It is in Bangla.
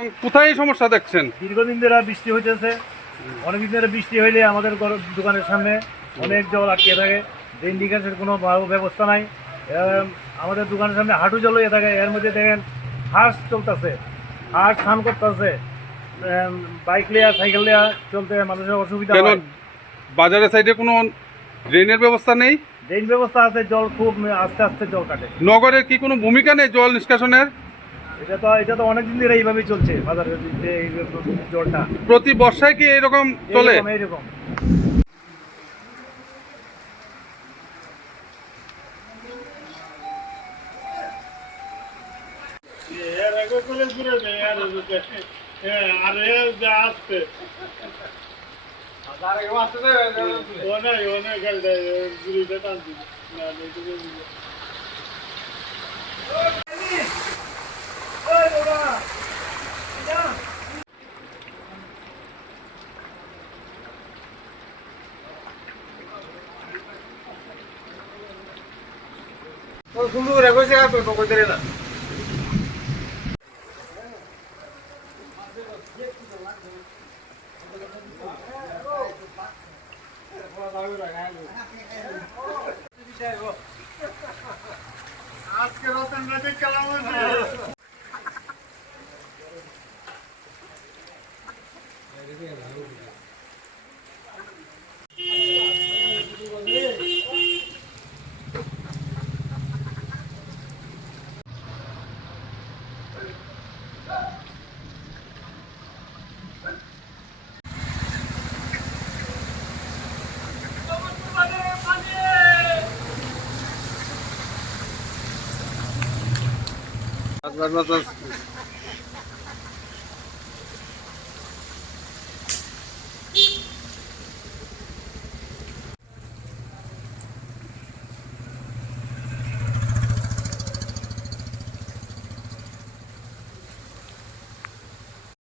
কোথায় এই সমস্যা দেখছেন? দীর্ঘদিন ধরে বৃষ্টি হইতেছে। অনেকদিন ধরে বৃষ্টি হইলে আমাদের দোকানের সামনে অনেক জল আটকে থাকে। ড্রেন নিকাশের কোনো ব্যবস্থা নাই। আমাদের দোকানের সামনে হাঁটু জল হয়ে থাকে। এর মধ্যে দেখেন হাঁস চলতেছে, হাঁস স্নান করতেছে। বাইক লিয়া সাইকেল লিয়া চলতে মানুষের অসুবিধা কেন হয়। বাজারের সাইডে কোনো ড্রেনের ব্যবস্থা নেই? ড্রেন ব্যবস্থা আছে, জল খুব আস্তে আস্তে জল কাটে। নগরের কি কোনো ভূমিকা নেই জল নিষ্কাশনের? এটা তো অনেকদিন ধরে এইভাবেই চলছে বাজারের যে এই জলটা। প্রতি বর্ষায় কি এরকম চলে? এইরকম আজকে রতন রাজে কালাম বাজার